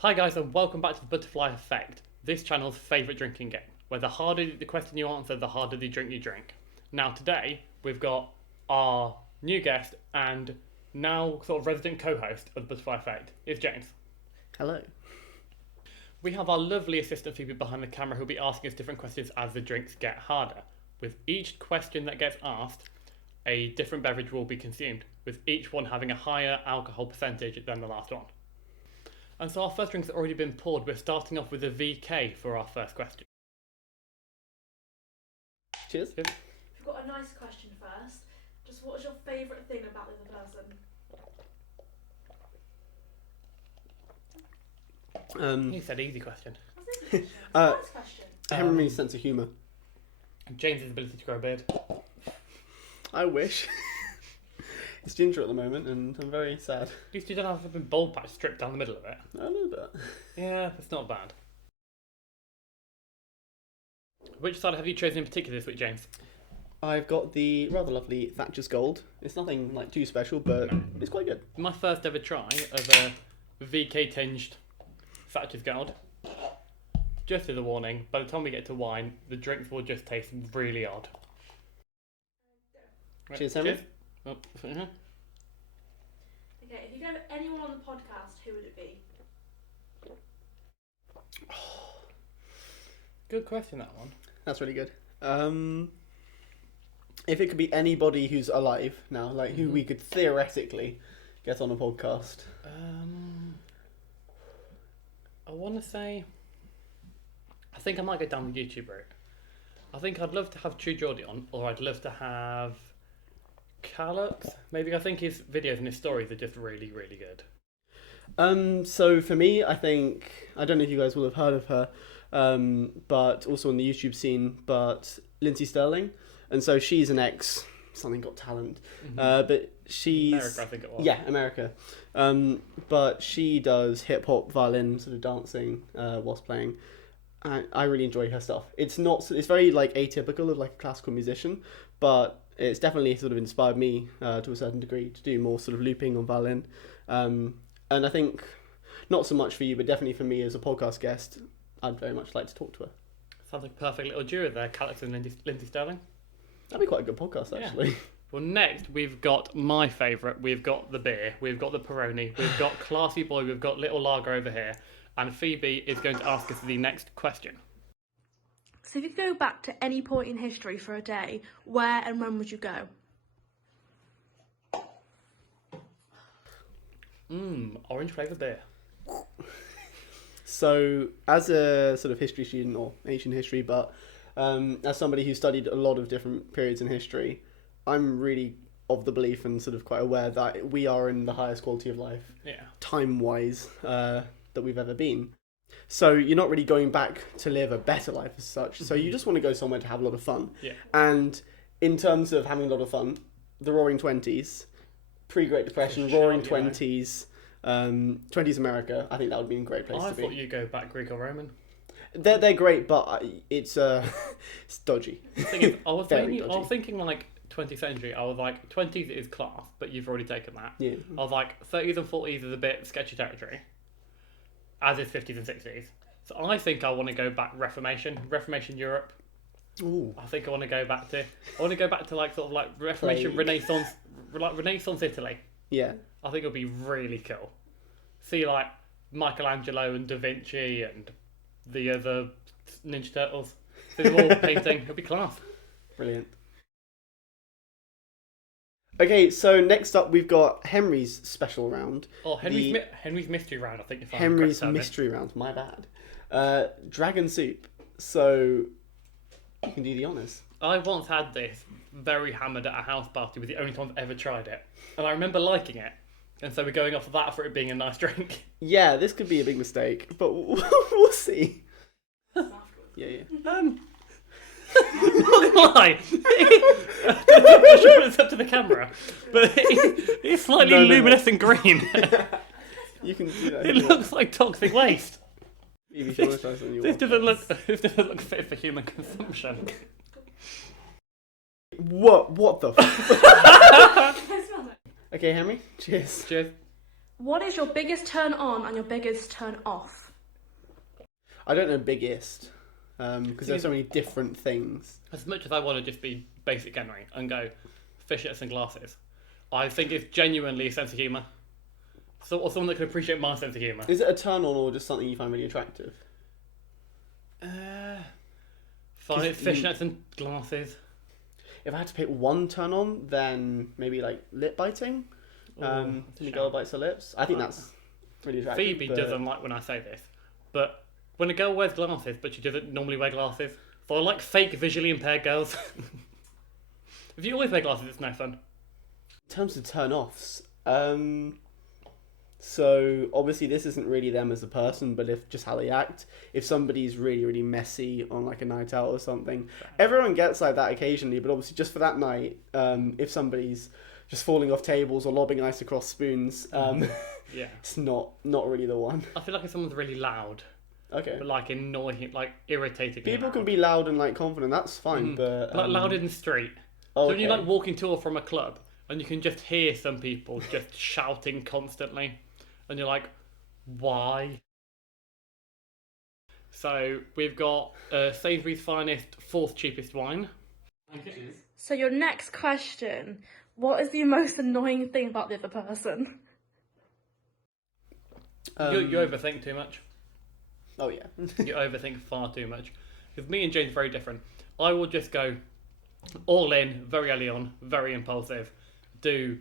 Hi guys and welcome back to the Butterfly Effect, this channel's favourite drinking game, where the harder the question you answer, the harder the drink you drink. Now today, we've got our new guest and now sort of resident co-host of the Butterfly Effect, it's James. Hello. We have our lovely assistant Phoebe behind the camera who'll be asking us different questions as the drinks get harder. With each question that gets asked, a different beverage will be consumed, with each one having a higher alcohol percentage than the last one. And so our first drink's already been poured. We're starting off with a VK for our first question. Cheers. Cheers. We've got a nice question first. Just what was your favourite thing about the other person? He said easy question. What's this question? It's a nice question. Henry's sense of humour. James's ability to grow a beard. I wish. It's ginger at the moment and I'm very sad. At least you don't have a bald patch stripped down the middle of it. A little bit. Yeah, that's not bad. Which side have you chosen in particular this week, James? I've got the rather lovely Thatcher's Gold. It's nothing like too special, but it's quite good. My first ever try of a VK tinged Thatcher's Gold. Just as a warning, by the time we get to wine, the drinks will just taste really odd. Cheers, Henry. Cheers. Oh, Okay, if you go with anyone on the podcast, who would it be? Good question, that one. That's really good. If it could be anybody who's alive now, like who we could theoretically get on a podcast. I want to say, I think I might go down the YouTube route. I think I'd love to have True Geordie on, or I'd love to have Callux. Maybe. I think his videos and his stories are just really, really good. So for me, I think, I don't know if you guys will have heard of her, but also on the YouTube scene, but Lindsay Sterling. And so she's an ex something Got Talent, but she's America, I think it was. Yeah, America. But she does hip hop, violin, sort of dancing whilst playing. I really enjoy her stuff. It's very like atypical of like a classical musician, but it's definitely sort of inspired me to a certain degree to do more sort of looping on violin. And I think not so much for you, but definitely for me as a podcast guest, I'd very much like to talk to her. Sounds like a perfect little duo there, Callux and Lindsay Sterling. That'd be quite a good podcast, actually. Yeah. Well, next we've got my favourite. We've got the beer, we've got the Peroni, we've got Classy Boy, we've got Little Lager over here, and Phoebe is going to ask us the next question. So if you could go back to any point in history for a day, where and when would you go? Orange flavoured beer. So, as a sort of history student, or ancient history, but as somebody who studied a lot of different periods in history, I'm really of the belief and sort of quite aware that we are in the highest quality of life, time-wise, that we've ever been. So you're not really going back to live a better life as such. So you just want to go somewhere to have a lot of fun. Yeah. And in terms of having a lot of fun, the Roaring Twenties, pre-Great Depression, For sure, Roaring Twenties, 20s America, I think that would be a great place I to be. thought you'd go back Greek or Roman. They're great, but it's it's dodgy. The thing is, I was Very dodgy. thinking like 20th century. I was like 20s is class, but you've already taken that. Yeah. I was like 30s and 40s is a bit sketchy territory, as is 50s and 60s. So I think I want to go back Reformation Europe. Ooh. I think I want to go back to like sort of like Reformation, Plague. Renaissance Italy. Yeah. I think it would be really cool. See like Michelangelo and Da Vinci and the other Ninja Turtles. See them all painting. It'll be class. Brilliant. Okay, so next up we've got Henry's special round. Oh, Henry's mystery round. I think you're Henry's mystery round. My bad. Dragon soup. So you can do the honours. I once had this very hammered at a house party. It was the only time I've ever tried it, and I remember liking it. And so we're going off of that for it being a nice drink. Yeah, this could be a big mistake, but we'll see. Yeah. I'm not gonna lie. I should put this up to the camera, but it's slightly No. luminescent green. You can do that. It looks like toxic waste. If you wanna try something, you This want. doesn't look fit for human consumption. What the? Okay, Henry. Cheers. Cheers. What is your biggest turn on and your biggest turn off? I don't know biggest, because there's so many different things. As much as I want to just be basic Henry and go fishnets and glasses, I think it's genuinely a sense of humour. Or someone that can appreciate my sense of humour. Is it a turn on or just something you find really attractive? Find it fishnets and glasses. If I had to pick one turn on, then maybe like lip biting. When the girl bites her lips. I think that's really attractive. Phoebe doesn't like when I say this, but when a girl wears glasses, but she doesn't normally wear glasses, so I like fake visually impaired girls. If you always wear glasses, it's no fun. In terms of turn-offs, so obviously this isn't really them as a person, but if just how they act. If somebody's really, really messy on like a night out or something, everyone gets like that occasionally, but obviously just for that night, if somebody's just falling off tables or lobbing ice across spoons, Yeah. it's not really the one. I feel like if someone's really loud, Okay. but like annoying, like irritating. People can be loud and like confident, that's fine, but... like loud in the street. Oh, So when you're like walking to or from a club, and you can just hear some people just shouting constantly, and you're like, why? So we've got Sainsbury's finest, fourth cheapest wine. So your next question, what is the most annoying thing about the other person? You overthink too much. Oh yeah. You overthink far too much. Because me and Jane's very different. I will just go all in very early on, very impulsive, do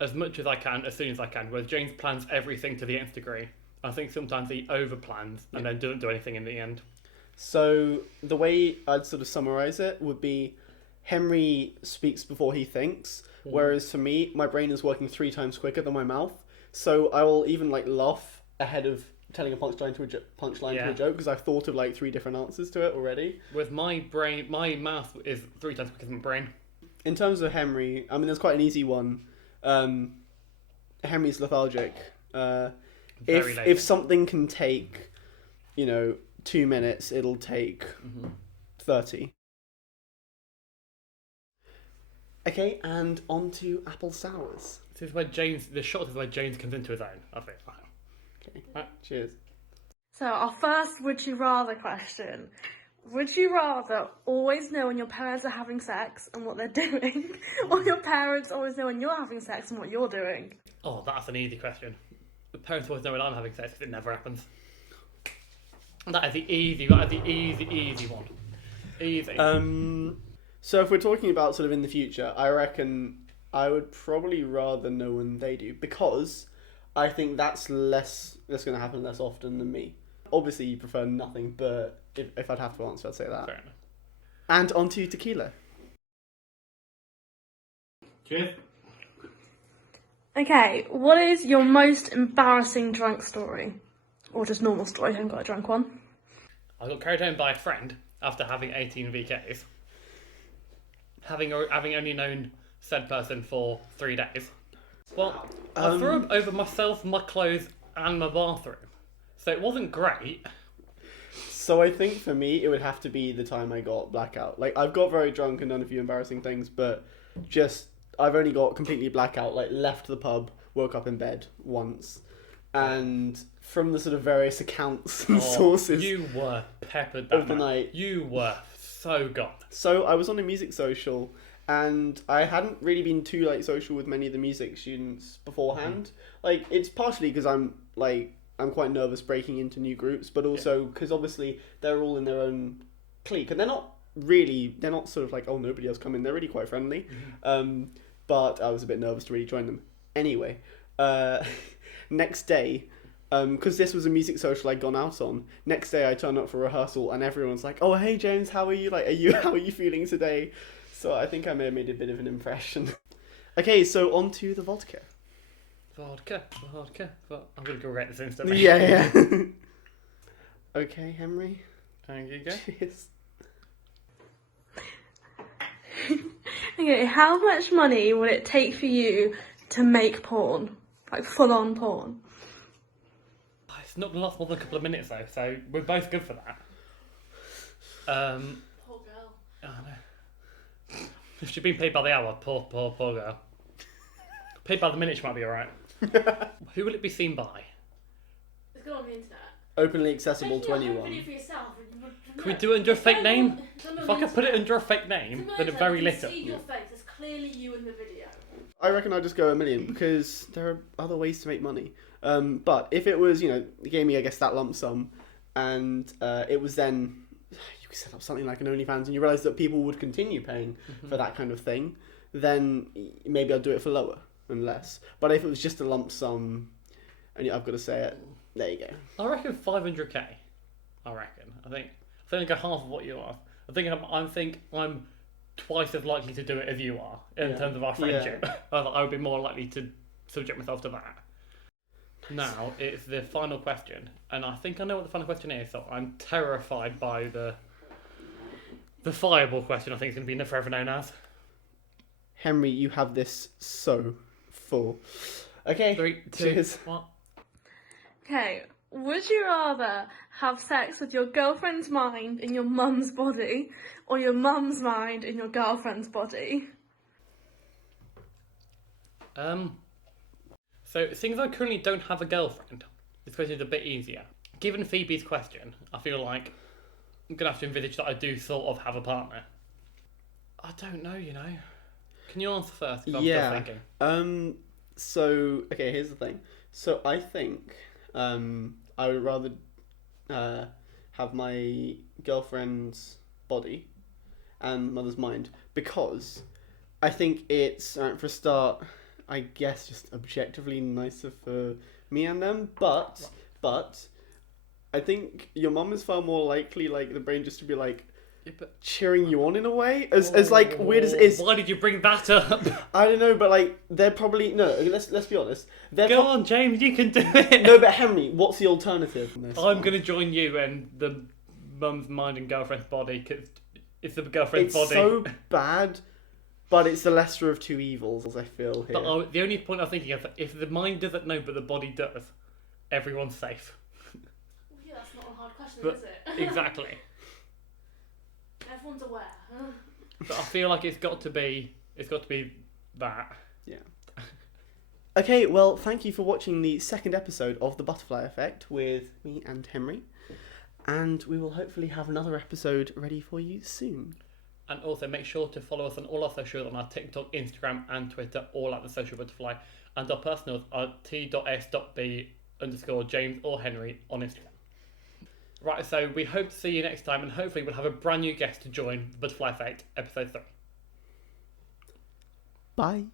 as much as I can as soon as I can. Whereas James plans everything to the nth degree. I think sometimes he over plans and then doesn't do anything in the end. So the way I'd sort of summarize it would be Henry speaks before he thinks, whereas for me, my brain is working 3 times quicker than my mouth. So I will even like laugh ahead of telling a punchline to a joke because I've thought of like 3 different answers to it already. With my brain, my mouth is 3 times quicker than my brain. In terms of Henry, I mean, there's quite an easy one. Henry's lethargic. If something can take, 2 minutes, it'll take 30. Okay, and on to apple sours. This is where the shot is where James comes into his own, I think. Okay, Right. cheers. So our first would you rather question. Would you rather always know when your parents are having sex and what they're doing, or your parents always know when you're having sex and what you're doing? Oh, that's an easy question. The parents always know when I'm having sex because it never happens. That is the easy one. Easy. So if we're talking about sort of in the future, I reckon I would probably rather know when they do, because I think that's going to happen less often than me. Obviously, you prefer nothing, but if I'd have to answer, I'd say that. Fair enough. And on to tequila. Cheers. Okay, what is your most embarrassing drunk story? Or just normal story, I haven't got a drunk one. I got carried home by a friend after having 18 VKs. Having only known said person for 3 days. Well, I threw up over myself, my clothes, and my bathroom. So it wasn't great. So I think for me, it would have to be the time I got blackout. Like, I've got very drunk and done a few embarrassing things, but I've only got completely blackout, like left the pub, woke up in bed once. And from the sort of various accounts and sources... You were peppered that of the night. You were so gone. So I was on a music social, and I hadn't really been too like social with many of the music students beforehand. Like, it's partially because I'm quite nervous breaking into new groups, but also because obviously they're all in their own clique, and they're not sort of like, oh, nobody else come in. They're really quite friendly. But I was a bit nervous to really join them. Anyway, next day, because this was a music social I'd gone out on, next day I turned up for rehearsal and everyone's like, oh, hey James, how are you? Like, how are you feeling today? So I think I may have made a bit of an impression. Okay, so on to the vodka. Vodka. But I'm going to regret this instantly. Yeah. Okay, Henry. Thank you, go. Cheers. Okay, how much money would it take for you to make porn? Like, full-on porn? It's not going to last more than a couple of minutes, though, so we're both good for that. Poor girl. I know. If she'd been paid by the hour, poor girl. Paid by the minute, she might be alright. Who will it be seen by? It's good on the internet. Openly accessible Making to a home anyone. video for yourself. Can we do it under a fake name? It's on If the I could put it internet. under a fake name, It's on then the it's very internet, you little. can see your face. It's clearly you in the video. I reckon I'd just go 1 million because there are other ways to make money. But if it was, you gave me, I guess, that lump sum, and it was then, you could set up something like an OnlyFans, and you realise that people would continue paying for that kind of thing, then maybe I'd do it for lower and less. But if it was just a lump sum, and I've got to say it, there you go. I reckon 500k. I reckon. I think I go half of what you are. I think I'm twice as likely to do it as you are in terms of our friendship. I would be more likely to subject myself to that. Now it's the final question, and I think I know what the final question is. So I'm terrified by the fireball question. I think it's going to be forever known as. Henry, you have this so full. Okay. 3, 2, cheers. 1. Okay, would you rather have sex with your girlfriend's mind in your mum's body or your mum's mind in your girlfriend's body? So seeing as I currently don't have a girlfriend, this question is a bit easier. Given Phoebe's question, I feel like I'm going to have to envisage that I do sort of have a partner. I don't know, Can you answer first? 'Cause I'm still thinking. So, okay, here's the thing. So I think I would rather have my girlfriend's body and mother's mind because I think it's, for a start, I guess just objectively nicer for me and them, but I think your mum is far more likely, like, the brain just to be, like, cheering you on in a way, as like, weird as it is. Why did you bring that up? I don't know, but, like, they're probably, no, let's be honest. Go on, James, you can do it. No, but Henry, what's the alternative? I'm going to join you and the mum's mind and girlfriend's body, because it's the girlfriend's body. It's so bad, but it's the lesser of two evils, I feel here. But the only point I'm thinking of, if the mind doesn't know but the body does, everyone's safe. Well, yeah, that's not a hard question, But- is it? Exactly. Everyone's aware. But I feel like it's got to be that. Yeah. Okay, well, thank you for watching the second episode of The Butterfly Effect with me and Henry. And we will hopefully have another episode ready for you soon. And also make sure to follow us on all our socials, on our TikTok, Instagram and Twitter, all at The Social Butterfly. And our personals are t.s.b_James or Henry on Instagram. Right, so we hope to see you next time, and hopefully we'll have a brand new guest to join The Butterfly Effect, episode 3. Bye.